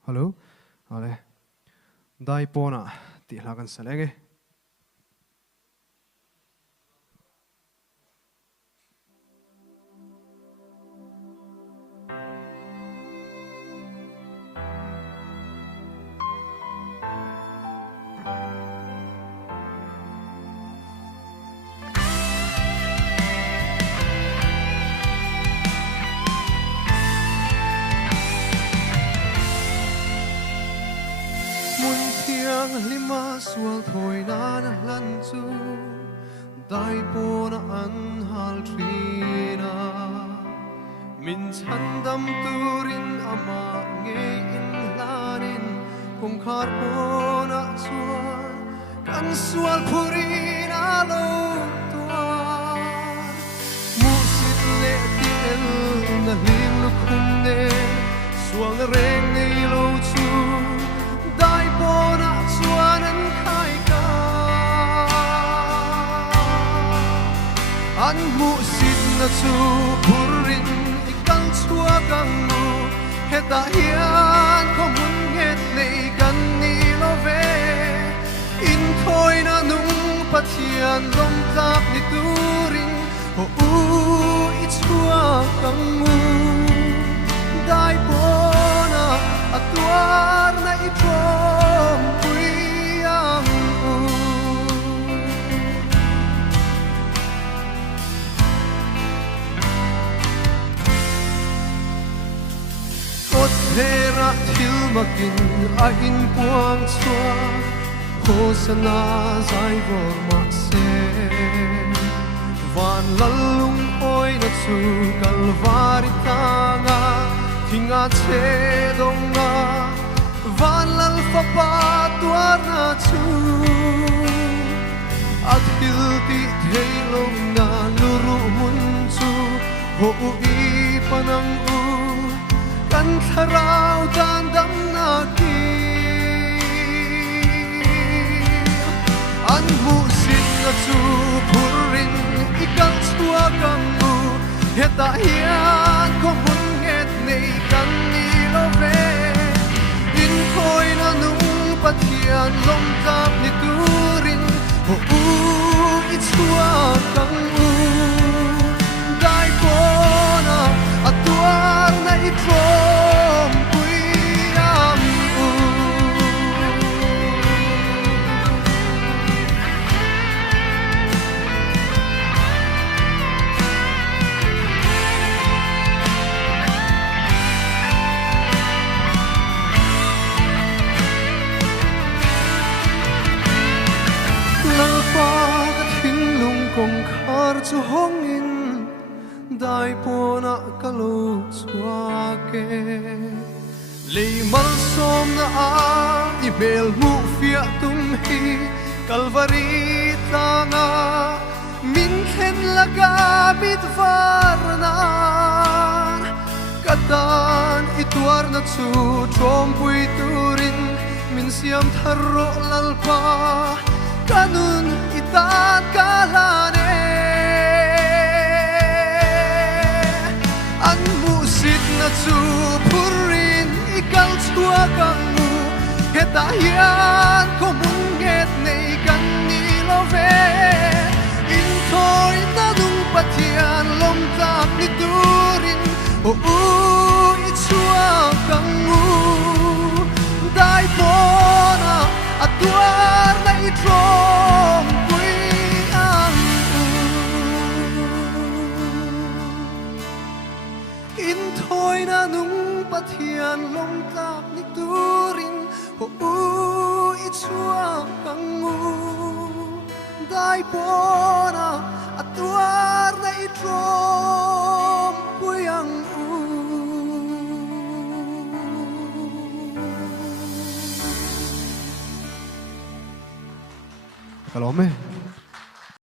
Hello, ale, dai pona ti lagan salege. Lima sual thôi na lan chu dai po na an hal trina min chan dam turin ama nge in lanin kong khar po na chuan kan sual purina lo tuan mu sit le ti el na lim lu khum ne sual reng nei lo chu dai po na an mu sit na chu purin ikal chua kang mu heta hian ko mun nget nei kan ni lo ve in khoi na nung pathian lom tap ni turin ho u I chua kang mu dai bona atwar na I trom puyang Hera thil makin a in puang chua Hosana zai vor ma se Van lalung oi na chu kalvari tanga Thinga che donga Van lal fa pa tuar na chu At hil ti theilong na luru mun chu Ho u I panang u kan tharau dan dam na ki an mu sin na chu purin ikal chua kang mu heta hian ko mun nget nei kan ni lo ve in khoi na nung pathian lom tap ni turin ho u I chua kang mu dai pona atuar na I trom puyam u lalpa ka thing lung kong khar chu hong in dai pona kalo chua ke lei mal som na a I bel mu fia tum hi kalvari tanga min khen laga bit varna katan ituar na chu trom pui turin min siam tharro lalpa kanun itat kalane an mu sit na chu purin ikal chua kang mu heta hian ko mun nget nei kan ni lo ve in thoi na dung pathian lom tap ni turin o u I chua kang mu dai pona atuar na I trom in thoi na nung pathian lom tap ni turin ho u I chua kang mu dai pona atuar na I trom puyang u Kalome